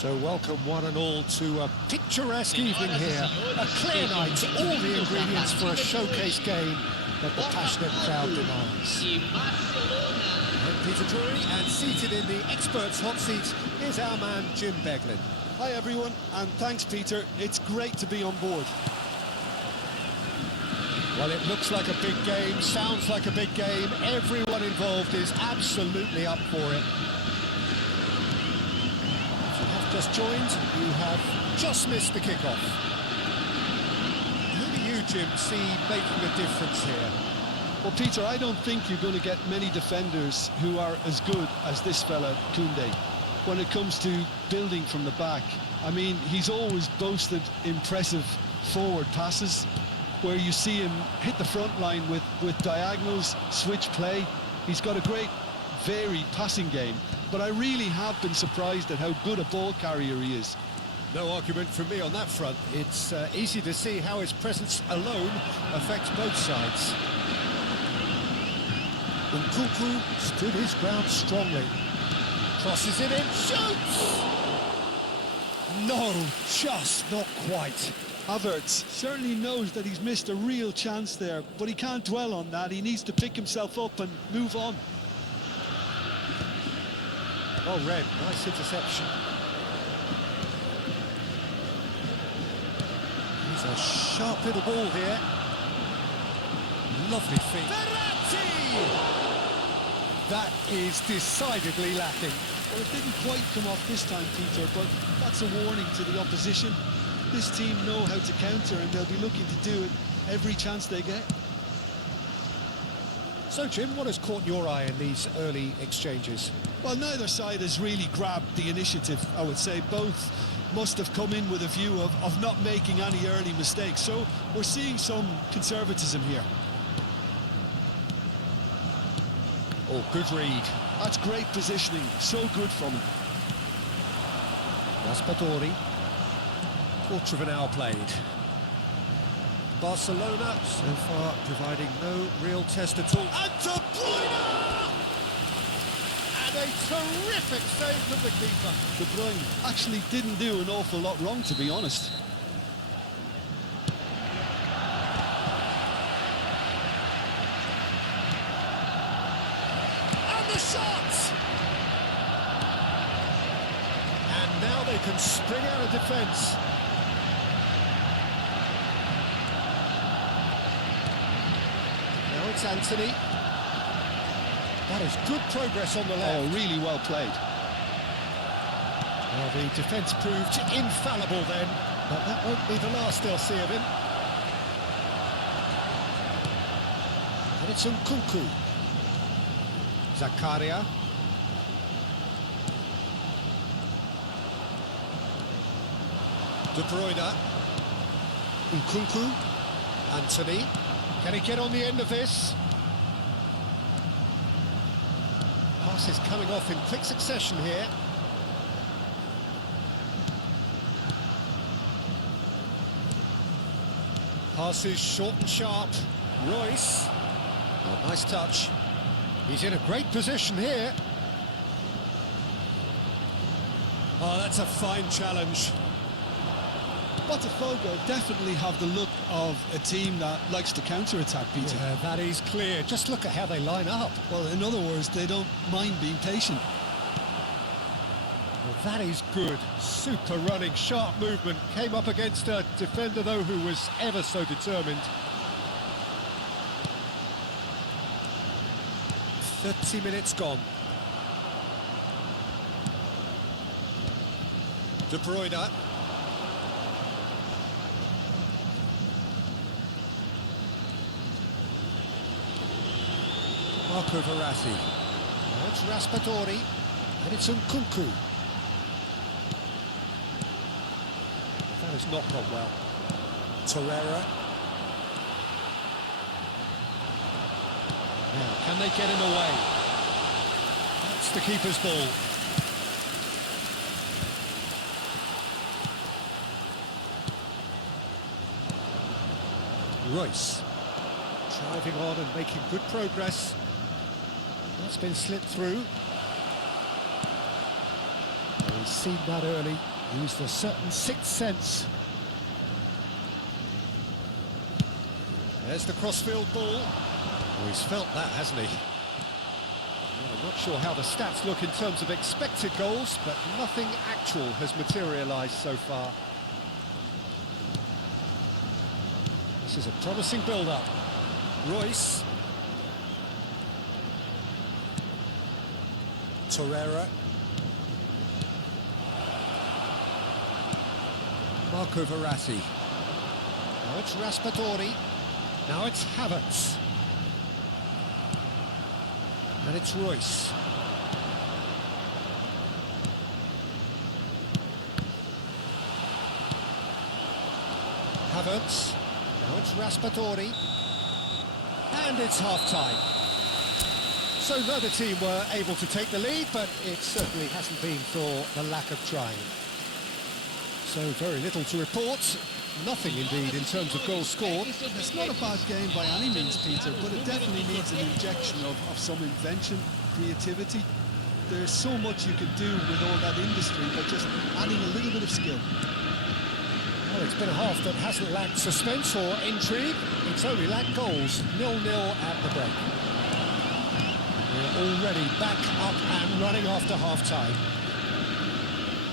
So welcome one and all to a picturesque evening here. A clear night, all the ingredients for a showcase game that the passionate crowd demands. I'm Peter Drury, and seated in the experts' hot seat is our man Jim Beglin. Hi everyone, and thanks Peter. It's great to be on board. Well, it looks like a big game, sounds like a big game. Everyone involved is absolutely up for it. If you have just joined, you have just missed the kickoff. Who do you, Jim, see making a difference here? Well, Peter, I don't think you're going to get many defenders who are as good as this fella, Koundé, when it comes to building from the back. I mean, he's always boasted impressive forward passes, where you see him hit the front line with diagonals, switch play. He's got a great, varied passing game, but I really have been surprised at how good a ball carrier he is. No argument from me on that front. It's easy to see how his presence alone affects both sides. Nkunku stood his ground strongly. Crosses it in, shoots! No, just not quite. Havertz certainly knows that he's missed a real chance there, but he can't dwell on that. He needs to pick himself up and move on. Oh, Red, nice interception. He's a sharp little ball here. Lovely feet. Verratti! That is decidedly lacking. Well, it didn't quite come off this time, Peter, but that's a warning to the opposition. This team know how to counter, and they'll be looking to do it every chance they get. So, Jim, what has caught your eye in these early exchanges? Well, neither side has really grabbed the initiative, I would say. Both must have come in with a view of not making any early mistakes. So we're seeing some conservatism here. Oh, good read. That's great positioning. So good from him. Raspadori. Quarter of an hour played. Barcelona so far providing no real test at all. And De Bruyne! And a terrific save from the keeper. De Bruyne actually didn't do an awful lot wrong, to be honest. And the shot! And now they can spring out of defence. It's Anthony. That is good progress on the left. Oh, really well played. Well, the defence proved infallible then, but that won't be the last they'll see of him. And it's Nkunku. Zakaria. De Bruyne. Nkunku. Anthony. Can he get on the end of this? Pass is coming off in quick succession here. Pass is short and sharp. Royce. Oh, nice touch. He's in a great position here. Oh, that's a fine challenge. Botafogo definitely have the look of a team that likes to counter-attack, Peter. Yeah, that is clear. Just look at how they line up. Well, in other words, they don't mind being patient. Well, that is good. Super running, sharp movement. Came up against a defender, though, who was ever so determined. 30 minutes gone. De Bruyne. Marco Verratti. Now it's Raspadori. And it's Nkunku. That has not gone well. Torreira. Now, can they get him away? That's the keeper's ball. Royce. Driving on and making good progress. That's been slipped through. He's seen that early, used a certain sixth sense. There's the crossfield ball. Oh, he's felt that, hasn't he? Well, I'm not sure how the stats look in terms of expected goals, but nothing actual has materialised so far. This is a promising build-up. Royce. Torreira. Marco Verratti. Now it's Raspadori. Now it's Havertz. And it's Royce. Havertz. Now it's Raspadori. And it's half-time. So neither team were able to take the lead, but it certainly hasn't been for the lack of trying. So very little to report. Nothing indeed in terms of goals scored. It's not a bad game by any means, Peter, but it definitely needs an injection of some invention, creativity. There's so much you can do with all that industry by just adding a little bit of skill. Well, it's been a half that hasn't lacked suspense or intrigue. It's only lacked goals. 0-0 at the break. We're already back up and running after half-time.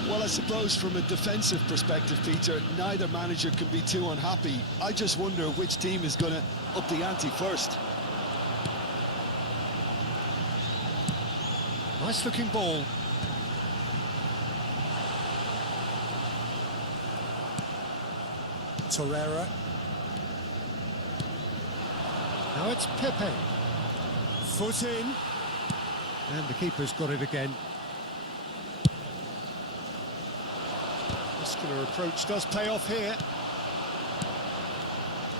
Well, I suppose from a defensive perspective, Peter, neither manager can be too unhappy. I just wonder which team is going to up the ante first. Nice-looking ball. Torreira. Now it's Pepe. Foot in. And the keeper's got it again. Muscular approach does pay off here.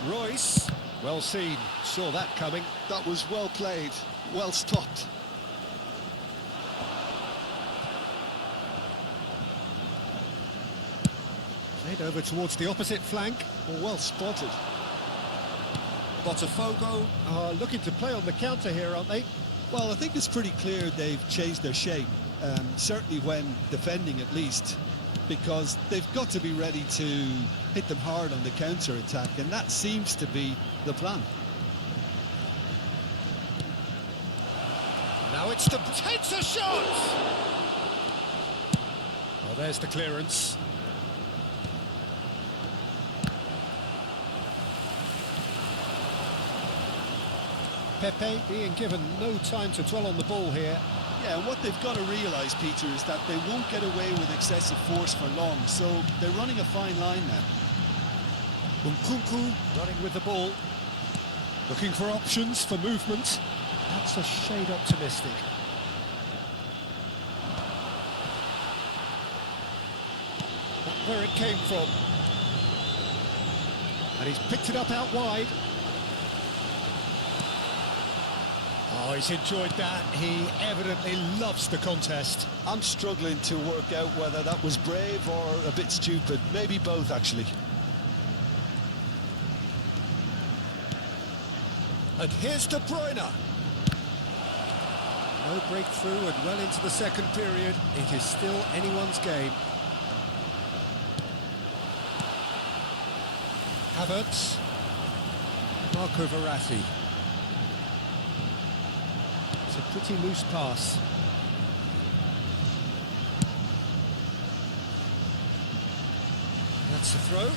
Royce. Well seen. Saw that coming. That was well played. Well stopped. Played over towards the opposite flank. Well spotted. Botafogo are looking to play on the counter here, aren't they? Well, I think it's pretty clear they've changed their shape, certainly when defending at least, because they've got to be ready to hit them hard on the counter-attack, and that seems to be the plan. Now it's the... takes a shot! Well, there's the clearance. Pepe being given no time to dwell on the ball here. Yeah, and what they've got to realise, Peter, is that they won't get away with excessive force for long, so they're running a fine line now. Nkunku running with the ball, looking for options for movement. That's a shade optimistic. Not where it came from. And he's picked it up out wide. Oh, he's enjoyed that. He evidently loves the contest. I'm struggling to work out whether that was brave or a bit stupid. Maybe both, actually. And here's De Bruyne. No breakthrough and well into the second period. It is still anyone's game. Havertz. Marco Verratti. It's a pretty loose pass. That's the throw.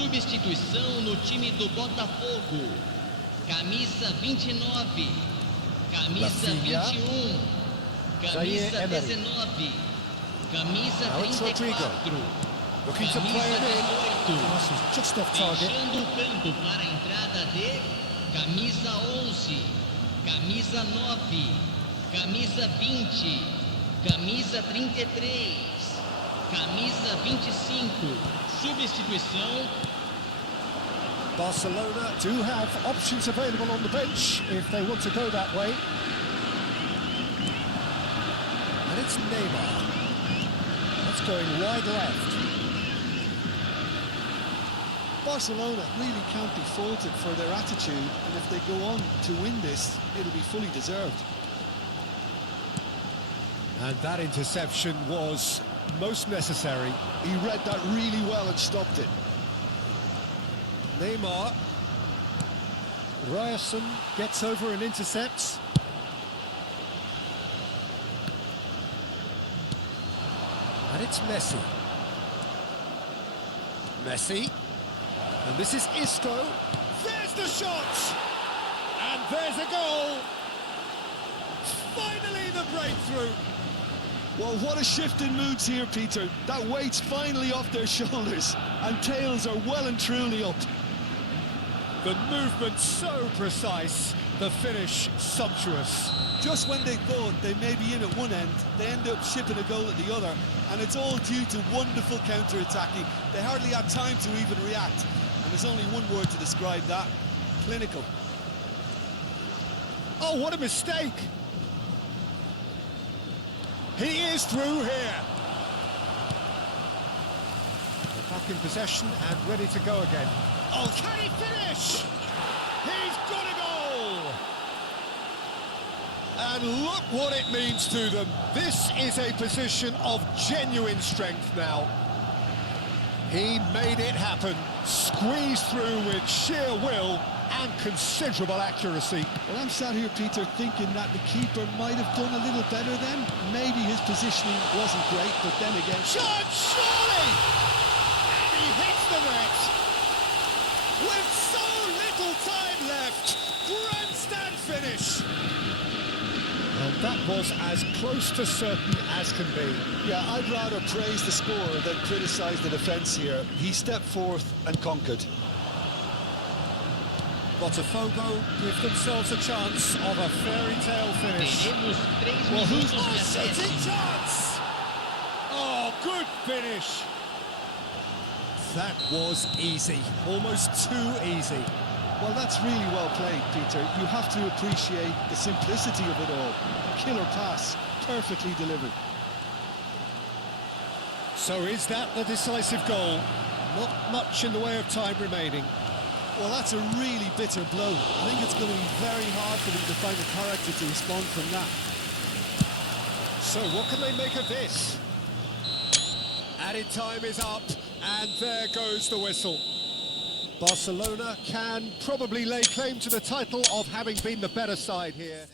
Substituição no time do Botafogo. Camisa 29. Camisa Rafinha. 21. Zaire Camisa Emery. 19. Camisa Now it's Rodrigo. 34. Looking to play him in. Camisa Pass is just off 18. target. Deixando o campo para a entrada de camisa 11. Camisa 9. Camisa 20. Camisa 33. Camisa 25. Substituição. Barcelona do have options available on the bench if they want to go that way. And it's Neymar. That's going wide left. Barcelona really can't be faulted for their attitude, and if they go on to win this, it'll be fully deserved. And that interception was most necessary. He read that really well and stopped it. Neymar. Ryerson gets over and intercepts. And it's Messi. Messi. And this is Isco. There's the shot! And there's a goal! Finally the breakthrough! Well, what a shift in moods here, Peter. That weight's finally off their shoulders, and tails are well and truly up. The movement so precise, the finish sumptuous. Just when they thought they may be in at one end, they end up shipping a goal at the other, and it's all due to wonderful counter-attacking. They hardly had time to even react, and there's only one word to describe that: clinical. Oh, what a mistake! He is through here. They're back in possession and ready to go again. Oh, can he finish? He's got a goal! And look what it means to them. This is a position of genuine strength now. He made it happen, squeezed through with sheer will and considerable accuracy. Well, I'm sat here, Peter, thinking that the keeper might have done a little better then. Maybe his positioning wasn't great, but then again... Shot, surely! And he hits the net! With so little time left, grandstand finish. And that was as close to certain as can be. Yeah, I'd rather praise the scorer than criticise the defence here. He stepped forth and conquered. Botafogo give themselves a chance of a fairy tale finish. Teremos 3 Well, who's minutos de shooting acréscimo. chance? Oh, good finish. That was easy, almost too easy. Well, that's really well played, Peter. You have to appreciate the simplicity of it all. Killer pass, perfectly delivered. So is that the decisive goal? Not much in the way of time remaining. Well, that's a really bitter blow. I think it's going to be very hard for them to find the character to respond from that. So what can they make of this? Added time is up, and there goes the whistle. Barcelona can probably lay claim to the title of having been the better side here.